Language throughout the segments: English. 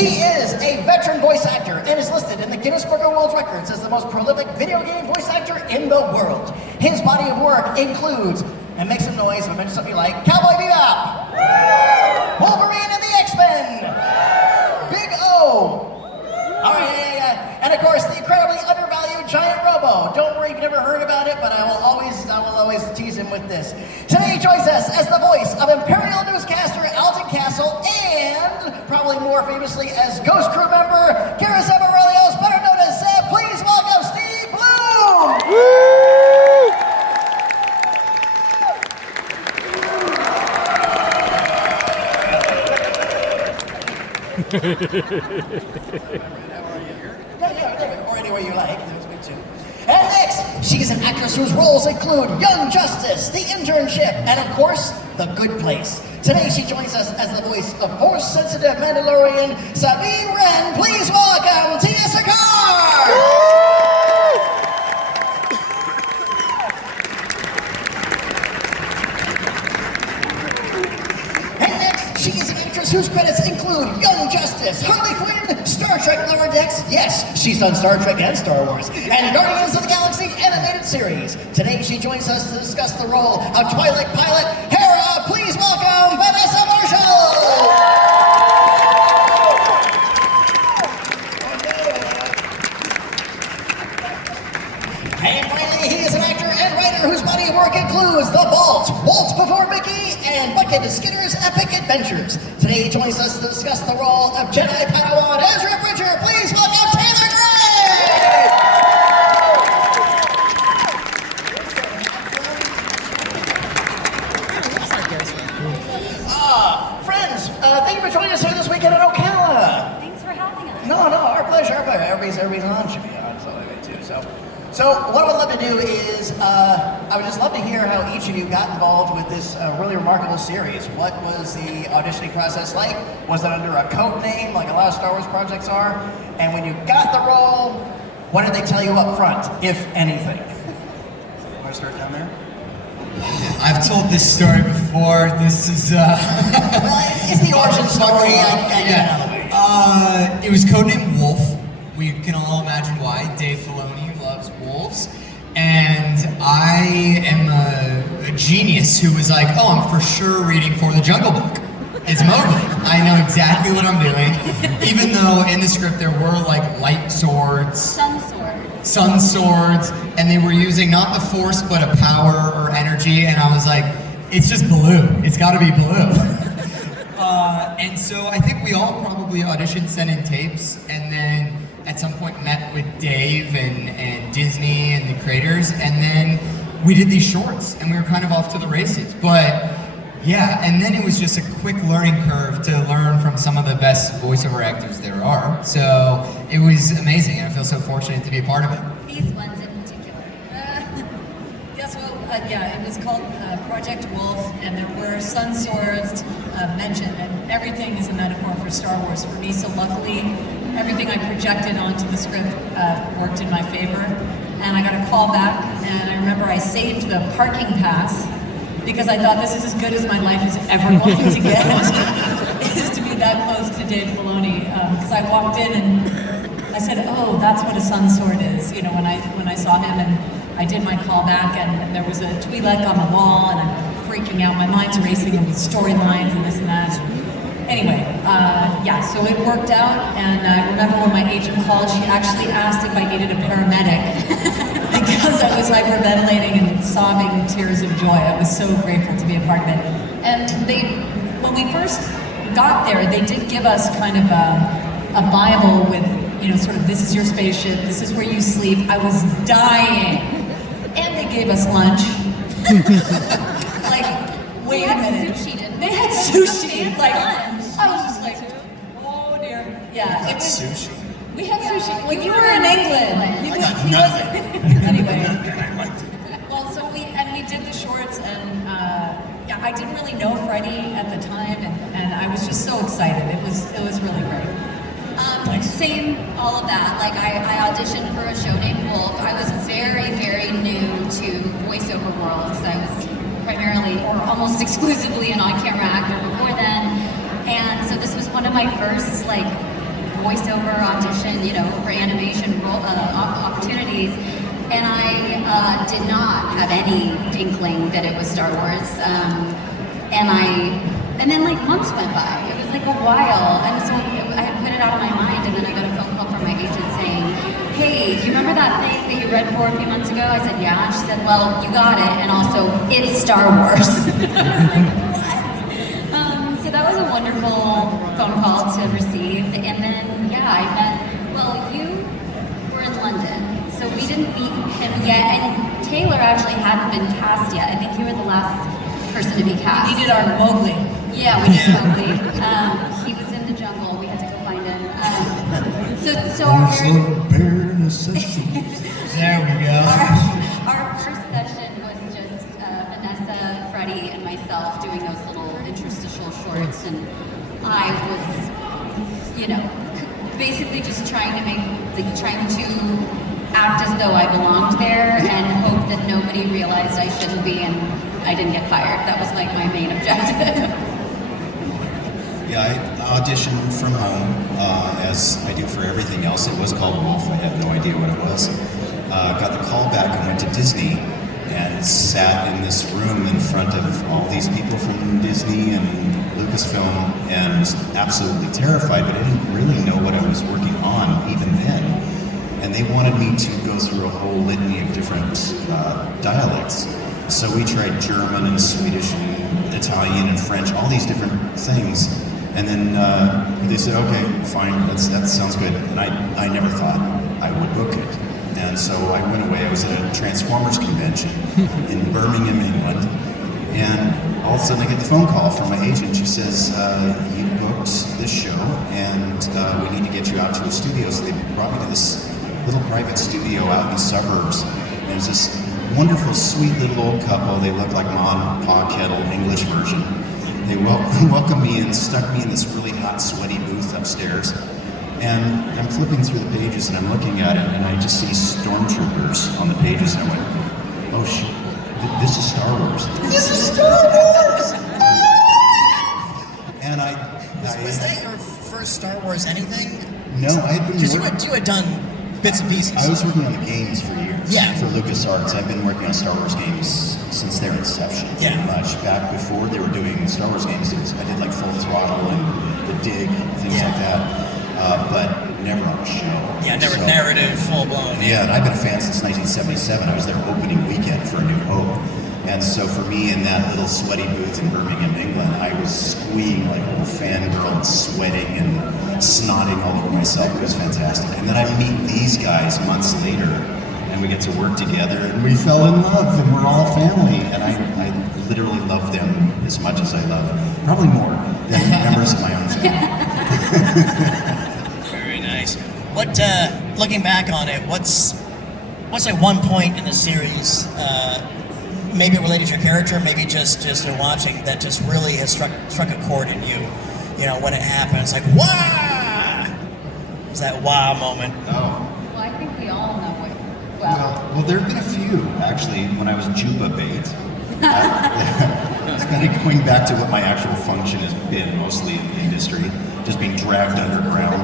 He is a veteran voice actor and is listed in the Guinness Book of World Records as the most prolific video game voice actor in the world. His body of work includes, and make some noise if I mention something you like, Cowboy Bebop, Wolverine and the X-Men, Big O, and of course the incredibly undervalued Giant Robo. Don't worry if you've never heard about it, but I will always tease him with this. Today he joins us as the voice of Imperial newscaster Alton Castle and probably more famously as Ghost Crew member Kara Aurelios, better known as Zeb. Please welcome Steve Blum! Or anywhere you like, that was good too. And next, she's an actress whose roles include Young Justice, The Internship, and of course, The Good Place. Today she joins us as the voice of Force-sensitive Mandalorian Sabine Wren. Please welcome Tiya Sircar! Whose credits include Young Justice, Harley Quinn, Star Trek Lower Decks, yes, she's done Star Trek and Star Wars, and Guardians of the Galaxy animated series. Today she joins us to discuss the role of Twilight pilot Hera. Please welcome Vanessa Marshall! And finally, he is an actor and writer whose body of work includes The Vault, Waltz Before Mickey, and Bucket and Skinner's Epic Adventures. Today he joins us to discuss the role of Jedi Padawan Ezra Bridger. Please welcome Taylor Gray! Friends, thank you for joining us here this weekend at Ocala. Thanks for having us. No, our pleasure. Everybody's on should be on, so like too. So what I would love to do is, I would just love to hear how each of you got involved with this really remarkable series. What was the auditioning process like? Was it under a code name, like a lot of Star Wars projects are? And when you got the role, what did they tell you up front, if anything? Want to start down there? I've told this story before. This is Well, it's the origin story. It was codenamed Wolf. We can all imagine why. Dave Filoni loves wolves. And I am a genius who was like, oh, I'm for sure reading for the Jungle Book. It's Mowgli. I know exactly what I'm doing. Even though in the script there were like light swords. Sun swords. And they were using not the Force, but a power or energy. And I was like, it's just blue. It's gotta be blue. And so I think we all probably auditioned, sent in tapes, and then at some point met with Dave and Disney and the creators, and then we did these shorts, and we were kind of off to the races. But yeah, and then it was just a quick learning curve to learn from some of the best voiceover actors there are. So it was amazing, and I feel so fortunate to be a part of it. These ones in particular. It was called Project Wolf, and there were sun swords mentioned, and everything is a metaphor for Star Wars for me. So luckily, everything I projected onto the script worked in my favor. And I got a call back, and I remember I saved the parking pass because I thought this is as good as my life is ever going to get, is to be that close to Dave Filoni. Because I walked in and I said, oh, that's what a sun sword is, you know, when I saw him, and I did my call back, and there was a Twi'lek on the wall, and I'm freaking out. My mind's racing with storylines and this and that. Anyway, so it worked out, and I remember when my agent called, she actually asked if I needed a paramedic because I was hyperventilating and sobbing tears of joy. I was so grateful to be a part of it. And when we first got there, they did give us kind of a Bible with, you know, sort of, this is your spaceship, this is where you sleep. I was dying. And they gave us lunch. Like, wait a minute. They had sushi. Like, I was just like, oh dear. Yeah, it was sushi. We had sushi. Well, you were in England. You could, Nothing. Anyway. And I liked it. Well, so we did the shorts, and I didn't really know Freddie at the time, and I was just so excited. It was really great. Same, all of that. Like I auditioned for a show named Wolf. I was very, very new to voiceover world because I was primarily or almost exclusively an on-camera actor before then. And so this was one of my first like voiceover audition, for animation opportunities, and I did not have any inkling that it was Star Wars. And then like months went by. It was like a while, and so I had put it out of my mind, and then I got a phone call from my agent saying, "Hey, do you remember that thing that you read for a few months ago?" I said, "Yeah." And she said, "Well, you got it, and also it's Star Wars." So that was a wonderful phone call to receive, and then I met. Well, you were in London, so we didn't meet him yet, and Taylor actually hadn't been cast yet. I think you were the last person to be cast. We needed our Mowgli. Yeah, we did Mowgli. He was in the jungle. We had to go find him. So our There we go. our first session was just Vanessa, Freddie, and myself doing those little interstitial shorts, and I was, basically just trying to act as though I belonged there and hope that nobody realized I shouldn't be and I didn't get fired. That was like my main objective. Yeah, I auditioned from home, as I do for everything else. It was called Wolf. I had no idea what it was. Got the call back and went to Disney and sat in this room in front of all these people from Disney and Lucasfilm and was absolutely terrified, but I didn't really know what I was working on even then. And they wanted me to go through a whole litany of different dialects. So we tried German and Swedish and Italian and French, all these different things. And then they said, okay, fine, that sounds good. And I never thought I would book it. And so I went away. I was at a Transformers convention in Birmingham, England. And all of a sudden I get the phone call from my agent. She says, you booked this show and we need to get you out to a studio. So they brought me to this little private studio out in the suburbs. And it was this wonderful, sweet little old couple. They looked like Mom and Pa Kettle, English version. They welcomed me and stuck me in this really hot, sweaty booth upstairs. And I'm flipping through the pages and I'm looking at it and I just see stormtroopers on the pages and I went, oh shit, this is Star Wars. This is Star Wars! And Was that your first Star Wars anything? No, I had been Because working. you had done bits and pieces. I was working on the games for years. Yeah. For LucasArts. I've been working on Star Wars games since their inception. Yeah. Pretty much. Back before they were doing Star Wars games, I did like Full Throttle and The Dig, things like that. But never on a show. Yeah, never So- narrative, full blown. Yeah, and I've been a fan since 1977. I was their opening weekend for A New Hope. And so for me, in that little sweaty booth in Birmingham, England, I was squeeing like a little fangirl and sweating and snotting all over myself. It was fantastic. And then I meet these guys months later, and we get to work together, and we fell in love, and we're all family. And I literally love them as much as I love, probably more than members of my own family. Very nice. What, looking back on it, what's like one point in the series, maybe related to your character, maybe just in watching, that just really has struck a chord in you? You know, when it happens, like, wow! It's that wow moment. Oh. Well, I think we all know it. Well, there have been a few, actually, when I was Juba bait. It's kind of going back to what my actual function has been, mostly in the industry, just being dragged underground.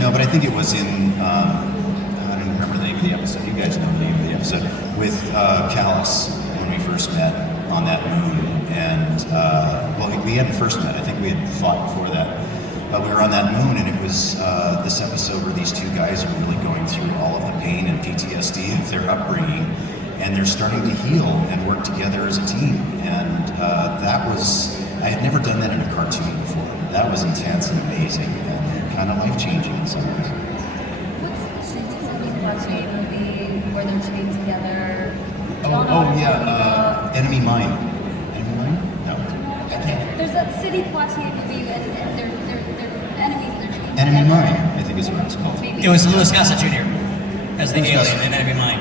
No, but I think it was in, I don't remember the name of the episode. You guys know the name of the episode. With Callus, when we first met on that moon. And, well, we hadn't first met. I think we had fought before that. But we were on that moon, and it was this episode where these two guys are really going through all of the pain and PTSD of their upbringing, and they're starting to heal and work together as a team. And that was, I had never done that in a cartoon before. That was intense and amazing and kind of life-changing in some ways. What's the Cindy Poitier movie where they're chained together? Enemy Mine. Enemy Mine? No. I can't. There's that City Poitier movie and they're enemies. They're chained Enemy together. Mine, I think is what it's called. Maybe. It was Louis Gossett Jr. as the Louis alien Gossett. in Enemy Mine.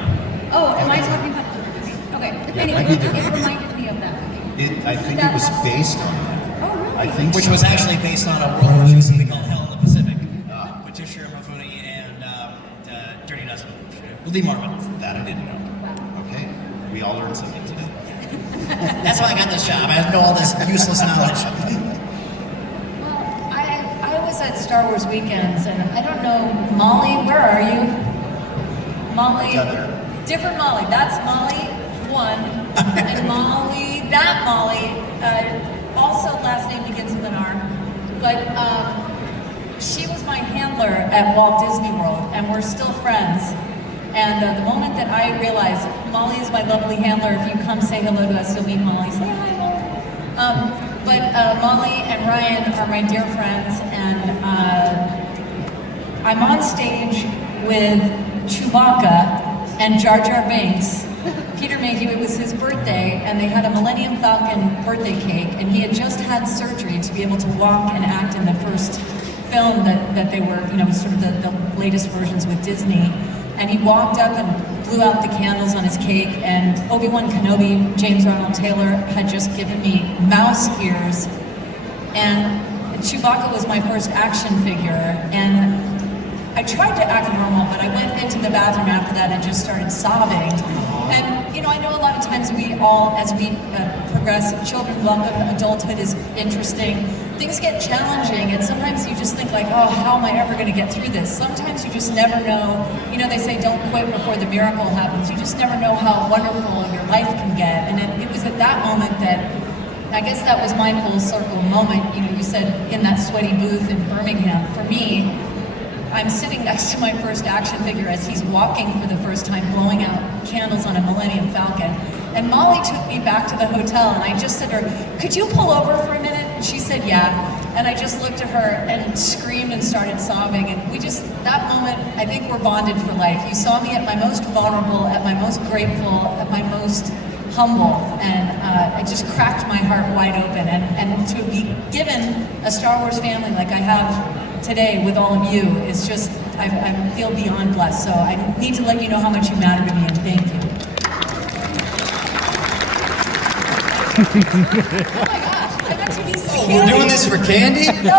Oh, am I talking about a different movie? Okay. Anyway, might be it different. reminded me of that movie. I think it was based on that. Oh, really? I think Which so. was actually based on a World War II movie called Hell in the Pacific with Toshiro Mifune and Dirty Dozen. Lee Marvin. That I didn't know. Okay, we all learned something today. That's why I got this job. I know all this useless knowledge. Well, I was was at Star Wars weekends, and I don't know, Molly, where are you? Molly, different Molly. That's Molly 1, and Molly, that Molly, also last name begins with an R, but she was my handler at Walt Disney World, and we're still friends. And the moment that I realized Molly is my lovely handler, if you come say hello to us, you'll meet Molly. Say hi, Molly. But Molly and Ryan are my dear friends, and I'm on stage with Chewbacca and Jar Jar Binks. Peter Mayhew, it was his birthday, and they had a Millennium Falcon birthday cake, and he had just had surgery to be able to walk and act in the first film that they were, sort of the latest versions with Disney. And he walked up and blew out the candles on his cake, and Obi-Wan Kenobi, James Arnold Taylor, had just given me mouse ears. And Chewbacca was my first action figure, and I tried to act normal, but I went into the bathroom after that and just started sobbing. And I know a lot of times we all, as we progress, children love them, adulthood is interesting. Things get challenging, and sometimes you just think like, oh, how am I ever going to get through this? Sometimes you just never know. They say don't quit before the miracle happens. You just never know how wonderful your life can get. And it was at that moment that, I guess that was my full circle moment. You said in that sweaty booth in Birmingham. For me, I'm sitting next to my first action figure as he's walking for the first time, blowing out candles on a Millennium Falcon. And Molly took me back to the hotel, and I just said to her, could you pull over for a minute? And she said, yeah. And I just looked at her and screamed and started sobbing. And that moment, I think we're bonded for life. You saw me at my most vulnerable, at my most grateful, at my most humble, and it just cracked my heart wide open. And to be given a Star Wars family like I have today with all of you is just, I feel beyond blessed. So I need to let you know how much you matter to me, and thank you. Oh my gosh, I meant to be so Oh, we're doing this for candy? No,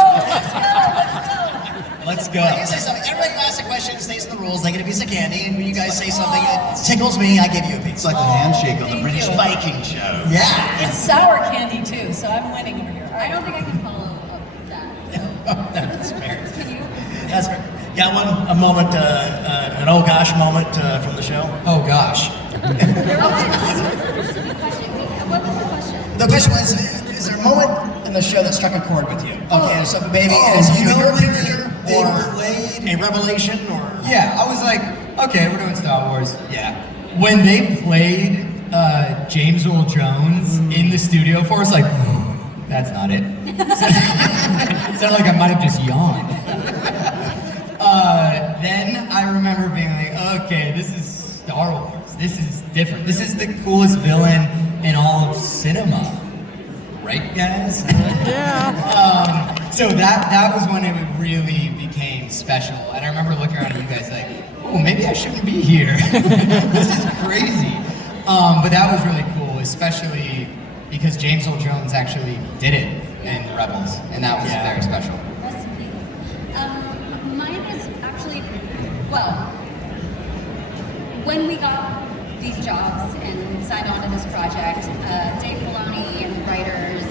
Let's go. You say something. Everybody who asks a question stays in the rules. They get a piece of candy, and when you guys say something that tickles me, I give you a piece. It's like the handshake on the thank British you. Viking show. Yeah. It's sour candy too, so I'm winning over here. All I right. don't think I can follow up with that. That's fair. Can you? That's fair. Got a moment, an oh gosh moment from the show? Oh gosh. What was the question? What was the question? The question was, is there a moment in the show that struck a chord with you? Okay, so maybe Oh, as you know, your they- character, they or played- a revelation, or... Yeah, I was like, okay, we're doing Star Wars. Yeah. When they played James Earl Jones in the studio for us, like, that's not it. It sounded like I might have just yawned. Then I remember being like, okay, this is Star Wars. This is different. This is the coolest villain in all of cinema. Right, guys? Yeah. So that was when it really became special. And I remember looking around at you guys like, oh, maybe I shouldn't be here. This is crazy. But that was really cool, especially because James Earl Jones actually did it in Rebels, and that was very special. Rest in peace. Mine is actually, well, when we got these jobs and signed on to this project, Dave Filoni and the writers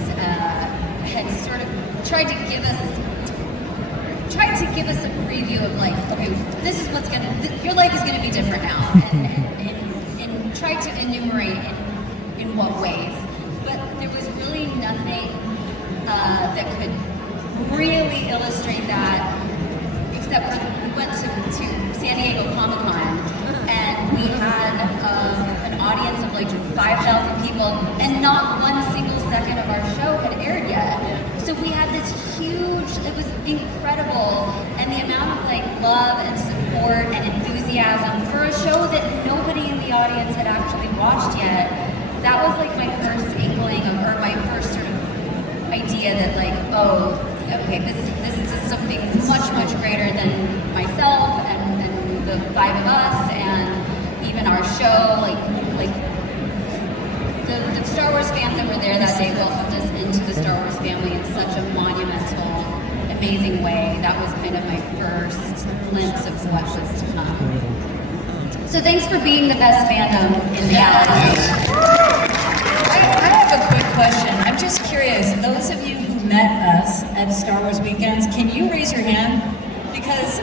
had sort of tried to give us a preview of like, okay, this is what's your life is gonna be different now, and tried to enumerate in what ways. But there was really nothing that could really illustrate that, except for we went to San Diego Comic-Con, and we had an audience of like 5,000 people, and not one single second of our show had aired yet. So we had this huge, it was incredible, and the amount of like love and support and enthusiasm for a show that nobody in the audience had actually watched yet. That was like my first inkling of, or my first sort of idea that like, oh, okay, this is something much, much greater than myself and the five of us and even our show. Like the Star Wars fans that were there that day welcomed us into the Star Wars family in such a monumental, amazing way. That was kind of my first glimpse of what was to come. So thanks for being the best fandom in the galaxy. I have a quick question. I'm just curious, those of you who met us at Star Wars weekends, can you raise your hand? Because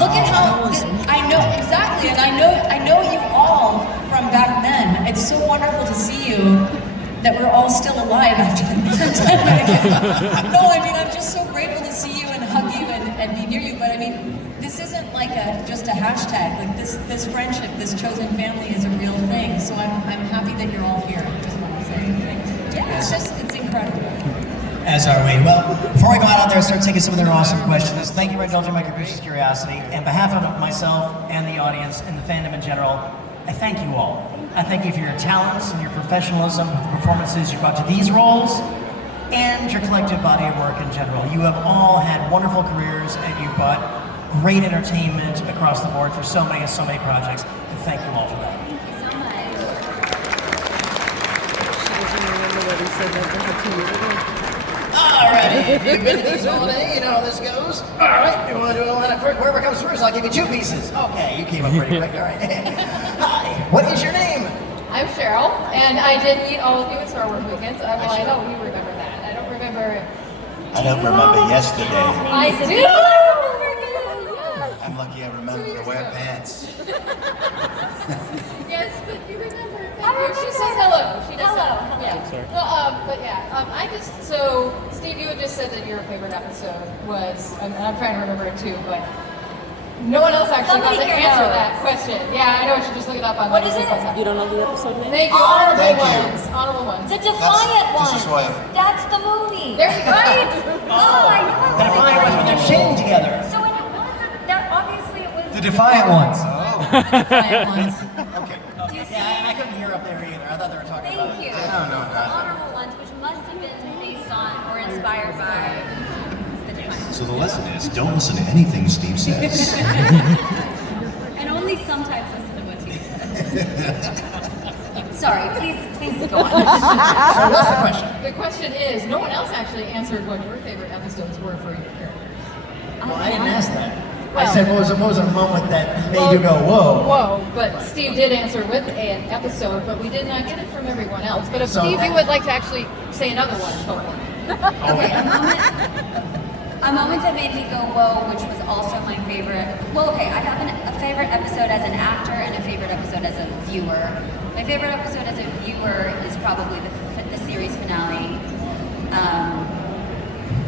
look at how I know exactly, and I know you all from back then. It's so wonderful to see you that we're all still alive after the pandemic. No, I mean I'm just so grateful to see you and hug you and be near you. But I mean, this isn't like just a hashtag. Like this friendship, this chosen family is a real thing. So I'm happy that you're all here. I just want to say, yeah, it's incredible. As are we. Well, before we go out there and start taking some of their awesome questions, thank you for indulging my capricious curiosity. On behalf of myself and the audience and the fandom in general, I thank you all. I thank you for your talents and your professionalism, the performances you brought to these roles, and your collective body of work in general. You have all had wonderful careers, and you brought great entertainment across the board for so many projects. And thank you all for that. Thank you so much. Alrighty, if you've been to these all day, you know how this goes. Alright, you want to do a lineup first? Whoever comes first, I'll give you 2 pieces. Okay, you came up pretty quick, alright. Hi, what is your name? I'm Cheryl, and I did meet all of you at Star Wars Weekends. I know you remember that. I don't remember. I don't remember yesterday. I do! I'm lucky I remember to wear pants. Yes, but you remember. She says hello. She does Hello. Yeah. Well, but yeah, so Steve, you had just said that your favorite episode was, and I'm trying to remember it too, but no one else actually got to Somebody here answer knows. that question. Yeah, I know. I should just look it up on What is it? You don't know the episode name? Thank you. Thank you. Honorable ones. The Defiant This one. is why That's the movie. There you go. Oh, I know. The Defiant ones when they're chained together. So it wasn't that obviously it was The Defiant ones. Defiant ones. Okay. Do you see? Yeah, I couldn't hear up there either. I thought they were talking about Thank you. I don't know The nothing. honorable ones, which must have been based on or inspired by the Defiant. So the lesson is, don't listen to anything Steve says. And only sometimes listen to what he says. Sorry, please go on. So what's the question? The question is, no one else actually answered what your favorite episodes were for your character. Well, I didn't ask that. I Well- said, what was a moment that made you go, whoa? Whoa, but Steve did answer with an episode, but we did not get it from everyone else. But if So- Steve, you would like to actually say another one, go for it. Okay, a moment that made me go whoa, which was also my favorite. Well, okay, I have a favorite episode as an actor and a favorite episode as a viewer. My favorite episode as a viewer is probably the series finale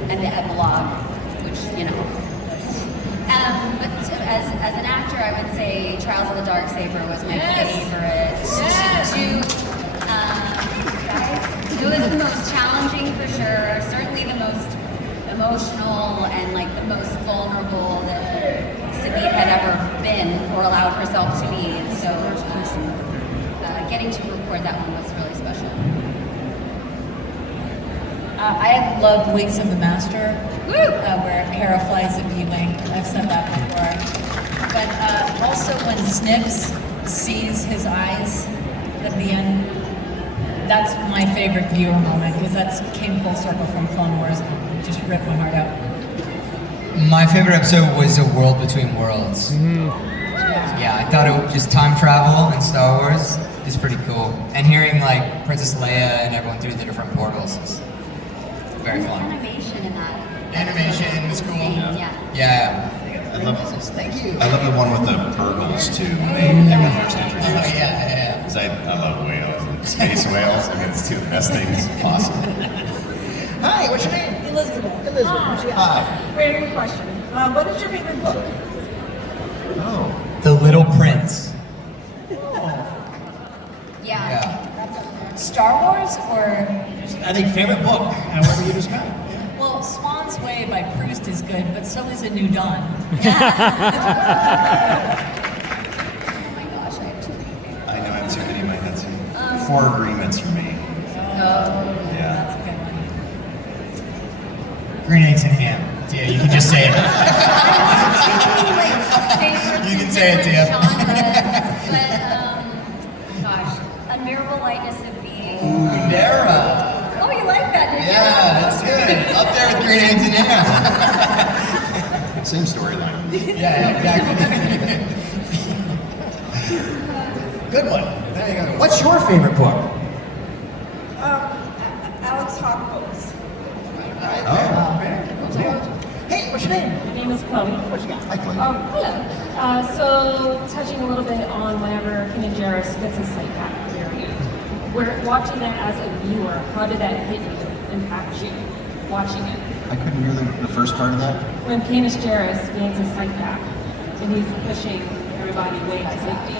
and the epilogue, which but as an actor, I would say Trials of the Darksaber was my favorite. Yes. Guys, it was the most challenging for sure. Certainly the most emotional and like the most vulnerable that Sabine had ever been or allowed herself to be. And so getting to record that one was really special. I love Wings of the Master, Woo! where Hera flies a V-Wing. I've said that before. But also when Snips sees his eyes at the end, that's my favorite viewer moment because that came full circle from Clone Wars and just ripped my heart out. My favorite episode was A World Between Worlds. Yeah, I thought it was just time travel in Star Wars is pretty cool. And hearing like Princess Leia and everyone through the different portals is very And the fun. animation in that. Animation was cool. Yeah. Yeah. I love, Thank you. I love the one with the purgles too, when they were first Oh, introduced. yeah. 'Cause I love whales and space whales. I mean, it's two of the best things possible. Hi, what's your name? Elizabeth. Hi. Very good question. What is your favorite book? Oh. The Little Prince. Yeah. Star Wars or, I think favorite book, however you describe it. well, Swan's Way by Proust is good, but so is A New Dawn. Oh my gosh, I have too many favorites. I know I have too many in my head too. Four Agreements for me. Oh, Yeah. that's a good one. Green Eggs and Ham. Yeah, you can just say it. Favorites You can in say it, different Tiya. genres, but gosh, Unbearable Lightness of Being. Nara. Oh, you like that, did you? Yeah, that's good. Up there with Green Eggs and Ham. Same storyline. Yeah, exactly. Good one. There you go. What's your favorite book? Alex Hawkins. Alright, Oh, What's your name? My name is Chloe. What you got? Hi, Chloe. Hello. So, touching a little bit on whenever Kenan Jarrus gets his sight back, we're watching that as a viewer. How did that hit you, impact you, watching it? I couldn't hear the first part of that. When Kenan Jarrus gains his sight back and he's pushing everybody away to safety.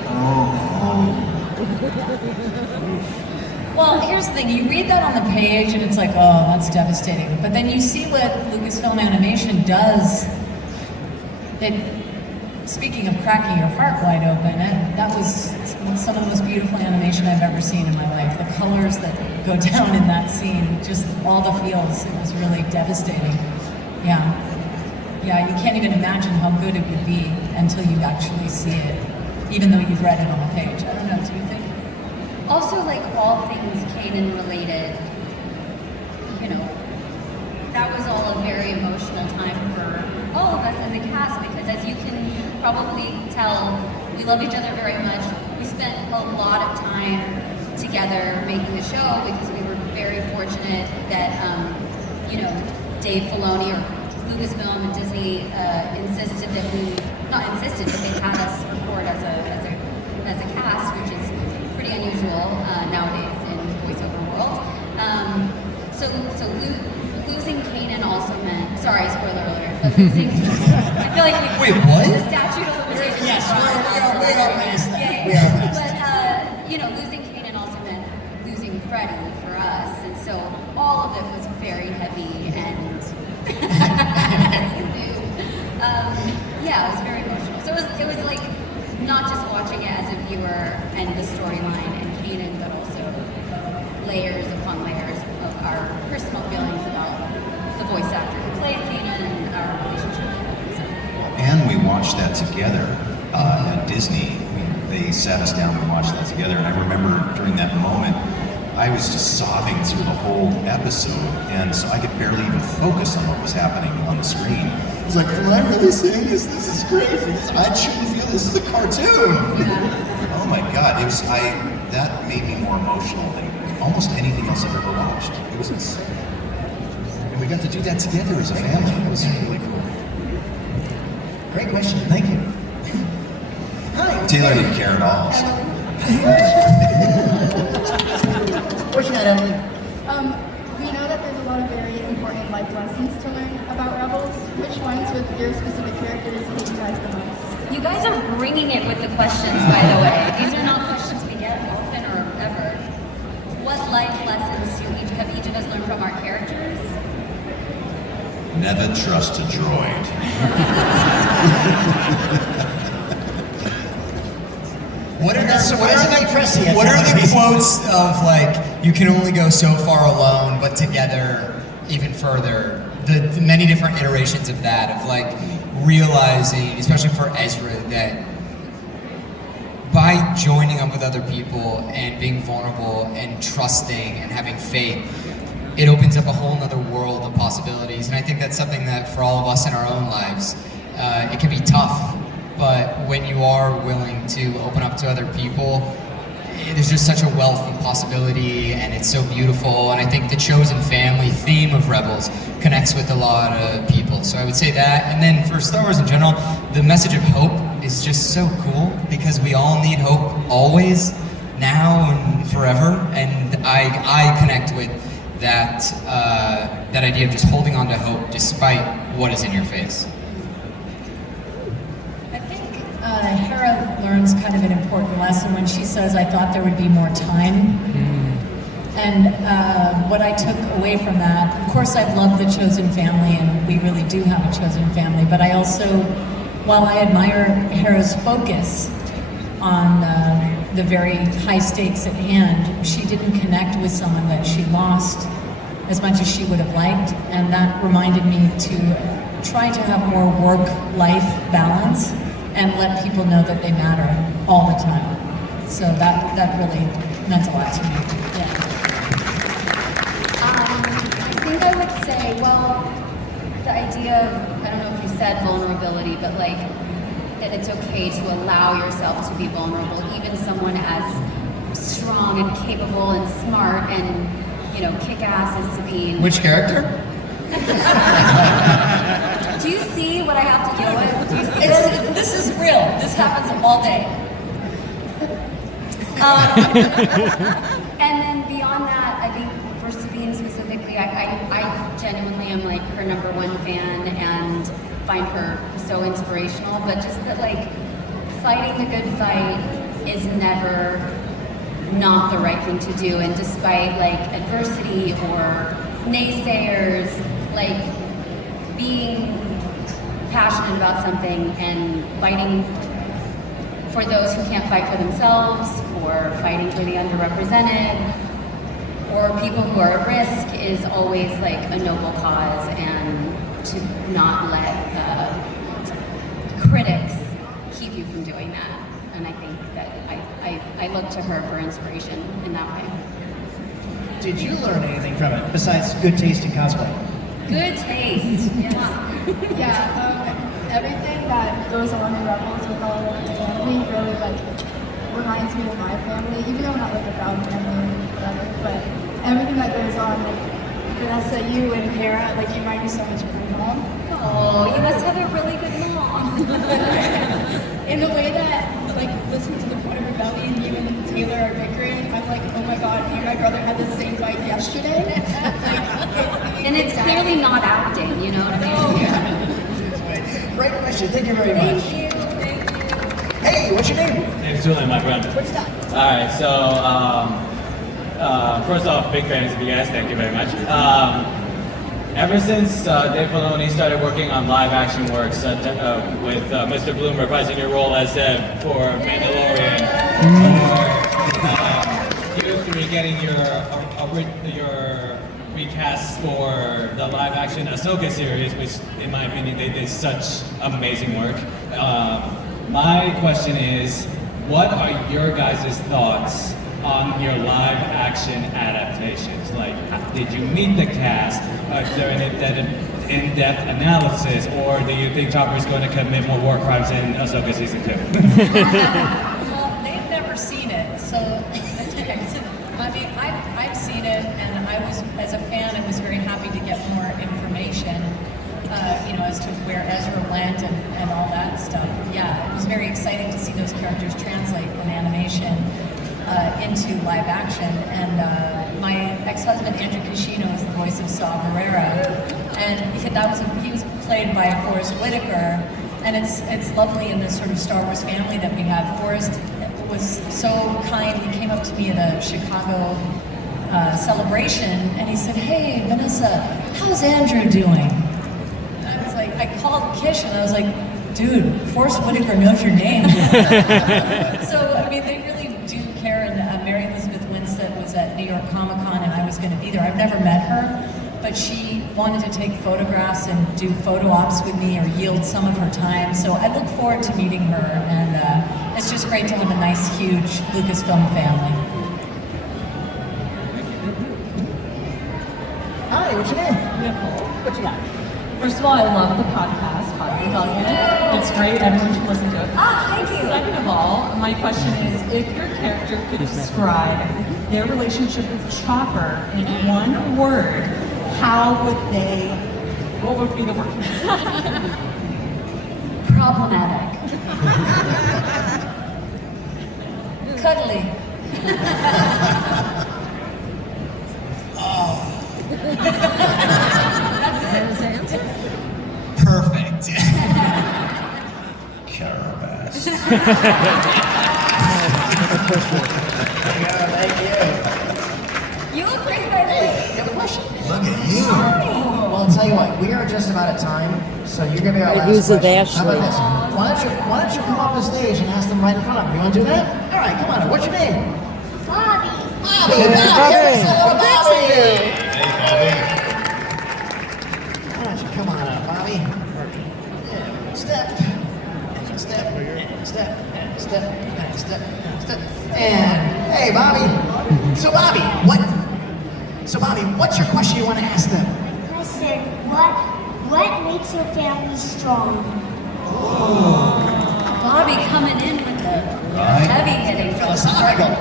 Well, here's the thing. You read that on the page and it's like, oh, that's devastating. But then you see what Lucasfilm Animation does. Speaking of cracking your heart wide open, that was some of the most beautiful animation I've ever seen in my life. The colors that go down in that scene, just all the feels, it was really devastating. Yeah, you can't even imagine how good it would be until you actually see it, even though you've read it on the page. I don't know, do you think? Also, like all things Kanan related, you know, that was all a very emotional time for all of us as a cast, because as you can probably tell, we love each other very much. We spent a lot of time together making the show because we were very fortunate that, you know, Dave Filoni or Lucasfilm and Disney insisted that not insisted, but they had us record as a cast, which is pretty unusual nowadays in voiceover world. So losing Kanan also meant, sorry, spoiler alert, but losing, I feel like Wait, what? The statute of limitations. Yes, we are past that. Yeah. We are past But, you know, losing Kanan also meant losing Freddie for us, and so all of it was very heavy and yeah, it was very emotional. So it was like not just watching it as a viewer and the storyline and Kanan, but also layers upon layers of our personal feelings about the voice actor who played Kanan and our relationship with him. So. And we watched that together at Disney. They sat us down and watched that together. And I remember during that moment, I was just sobbing through the whole episode. And so I could barely even focus on what was happening on the screen. I was like, am I really seeing this? This is crazy. I shouldn't feel this is a cartoon. Oh my God. That made me more emotional than almost anything else I've ever watched. It was insane. And we got to do that together as a family. It was really cool. Great question. Thank you. Hi. Taylor didn't care at all. So. What you got, Emily? We know that there's a lot of very important life lessons to learn about Rebels. Which ones with your specific characters hit you guys the most? You guys are bringing it with the questions, by the way. These are not questions we get often or ever. What life lessons have each of us learned from our characters? Never trust a droid. What are the Pressy. quotes of like, you can only go so far alone, but together even further? The many different iterations of that, of like realizing, especially for Ezra, that by joining up with other people and being vulnerable and trusting and having faith, it opens up a whole nother world of possibilities. And I think that's something that for all of us in our own lives, it can be tough. But when you are willing to open up to other people, there's just such a wealth of possibility, and it's so beautiful. And I think the chosen family theme of Rebels connects with a lot of people. So I would say that. And then for Star Wars in general, the message of hope is just so cool, because we all need hope always, now and forever. And I connect with that that idea of just holding on to hope despite what is in your face. Hera learns kind of an important lesson when she says, I thought there would be more time. And what I took away from that, of course I've loved the chosen family, and we really do have a chosen family, but I also, while I admire Hera's focus on the very high stakes at hand, she didn't connect with someone that she lost as much as she would have liked, and that reminded me to try to have more work-life balance and let people know that they matter all the time. So that really meant a lot to me. Yeah. I think I would say, well, the idea of, I don't know if you said vulnerability, but like that it's okay to allow yourself to be vulnerable, even someone as strong and capable and smart and, kick ass as Sabine. Which character? Do you this is real. This happens all day. And then beyond that, I think for Sabine specifically, I genuinely am like her #1 fan and find her so inspirational. But just that, like, fighting the good fight is never not the right thing to do. And despite like adversity or naysayers, like being passionate about something and fighting for those who can't fight for themselves, or fighting for the underrepresented, or people who are at risk is always like a noble cause, and to not let critics keep you from doing that. And I think that I look to her for inspiration in that way. Did you learn anything from it besides good taste in cosplay? Good taste, yeah. Yeah, everything that goes on in Rebels with all of the family really like reminds me of my family, even though we're not like a proud family or whatever, but everything that goes on, like Vanessa, you and Hera, like you remind me so much of my mom. Oh, you must have a really good mom. In the way that, like, listening to the Point of Rebellion, you and Taylor are bickering, I'm like, oh my god, me and my brother had the same fight yesterday. And it's clearly not acting, you know what I mean? Yeah. Great question. Thank you very much. Thank you. Hey, what's your name? Name's Julian, my friend. What's that? Alright, so first off, big fans of you guys, thank you very much. Ever since Dave Filoni started working on live action works with Mr. Blum reprising your role as Zeb for Mandalorian, or you three getting your recast for the live action Ahsoka series, which in my opinion they did such amazing work. My question is, what are your guys' thoughts on your live action adaptations? Like, did you meet the cast? Is there an in-depth analysis, or do you think Chopper's going to commit more war crimes in Ahsoka season 2? Well, they've never seen it, so I mean, I've seen it, and I was, as a fan, I was very happy to get more information, as to where Ezra went and all that stuff. Yeah, it was very exciting to see those characters translate from animation into live action. And my ex-husband Andrew Kishino is the voice of Saw Gerrera, and he was played by Forrest Whitaker, and it's lovely in this sort of Star Wars family that we have. Forrest was so kind. He came up to me at a Chicago celebration, and he said, "Hey, Vanessa, how's Andrew doing?" And I was like, I called Kish, and I was like, "Dude, Forrest Whitaker knows your name." So I mean, they really do care. And Mary Elizabeth Winstead was at New York Comic Con, and I was going to be there. I've never met her, but she wanted to take photographs and do photo ops with me, or yield some of her time. So I look forward to meeting her, and it's just great to have a nice, huge Lucasfilm family. Hi, what's your name? Nicole. What you got? First of all, I love the podcast, Hot Rebellion. It's great, everyone should listen to it. Thank you. Second of all, my question is, if your character could describe their relationship with Chopper in one word, what would be the word? Problematic. Cuddly. That's his answer. Perfect. Carabas. Thank you. You look great, by the way. You have a question? Look at you. Well, I'll tell you what, we are just about at time, so you're gonna be our last use it question. Ashley. How about this? Why don't you come up on stage and ask them right in front of you? You wanna do that? All right, come on. What's your name? Bobby. Bobby. Hey, Bobby. Hello, Bobby. Hey, Why don't you come on up, Bobby? Yeah, step, and step, and step, and step, and step, and step. And hey, Bobby. So Bobby, what's your question you want to ask them? Question, what makes your family strong? Bobby coming in with the Right. heavy hitting. Philosophical.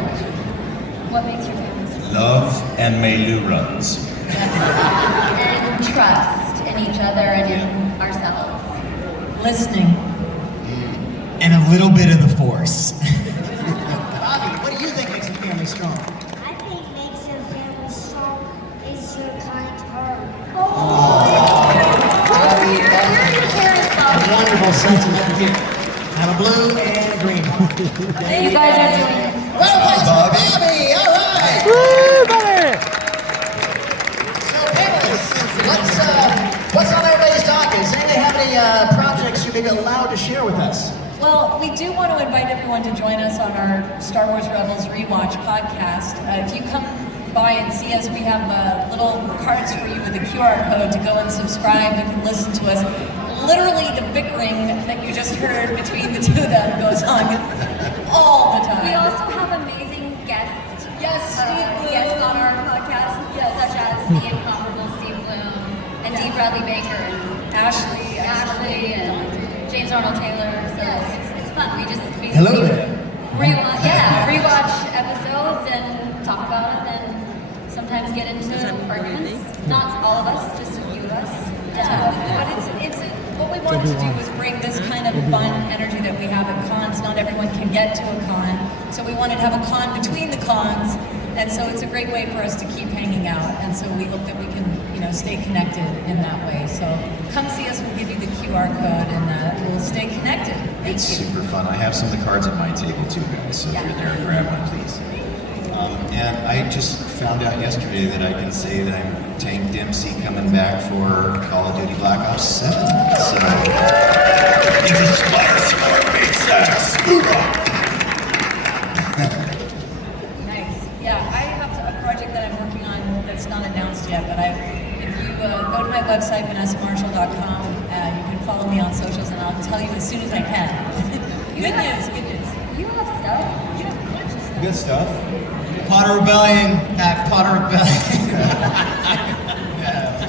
What makes your family strong? Love and Melu runs. And trust in each other and in ourselves. Listening. little bit of the Force. Bobby, what do you think makes a family strong? I think makes a family strong is your kind heart. Wonderful sentiment here. Have a blue and green. You guys are doing. Well, Bobby! All right! So, panelists, what's on everybody's docket? Does anybody have any projects you may be allowed to share with us? Well, we do want to invite everyone to join us on our Star Wars Rebels Rewatch podcast. If you come by and see us, we have little cards for you with a QR code to go and subscribe. You can listen to us. Literally, the bickering that you just heard between the two of them goes on all the time. We also have amazing guests. Yes, guests on our podcast, such as the incomparable Steve Blum and Dee Bradley Baker and Ashley, and James Arnold Taylor. So it's fun. We just Hello basically there. rewatch episodes and talk about them and sometimes get into arguments. Not all of us, just a few of us. Yeah, but it's what we wanted to do was bring this kind of fun energy that we have at cons. Not everyone can get to a con, so we wanted to have a con between the cons, and so it's a great way for us to keep hanging out. And so we hope that we can, stay connected in that way. So come see us. We'll give you the QR code, and we'll stay connected. It's super fun. I have some of the cards at my table too, guys. So if you're there, grab one, please. And I just found out yesterday that I can say that I'm Tank Dempsey coming back for Call of Duty Black Ops 7. So it's a splatter score big sex. Nice. Yeah, I have a project that I'm working on that's not announced yet, but if you go to my website, VanessaMarshall.com, you can follow me on socials, and I'll tell you as soon as I can. Good news. You have stuff. Good stuff. Potter Rebellion at Potter Rebellion.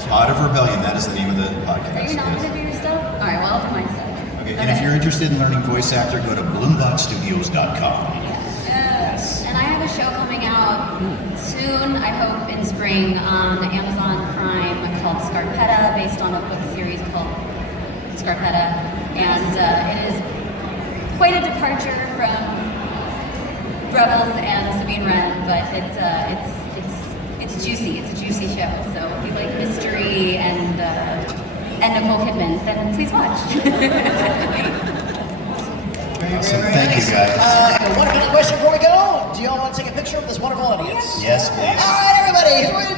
Pod of Rebellion, that is the name of the podcast. Are you not going to do your stuff? All right, well, I'll do my stuff. Okay, and if you're interested in learning voice actor, go to BloomBotStudios.com. Yes. And I have a show coming out soon, I hope in spring, on Amazon Prime called Scarpetta, based on a book series called Scarpetta. And it is quite a departure from Rebels and Sabine Wren, but it's juicy. It's a juicy show. So if you like mystery and Nicole Kidman, then please watch. Awesome. Thank you, guys. One final question before we go. Do y'all want to take a picture of this wonderful audience? Yes, please. All right, everybody. Here's what we're gonna do.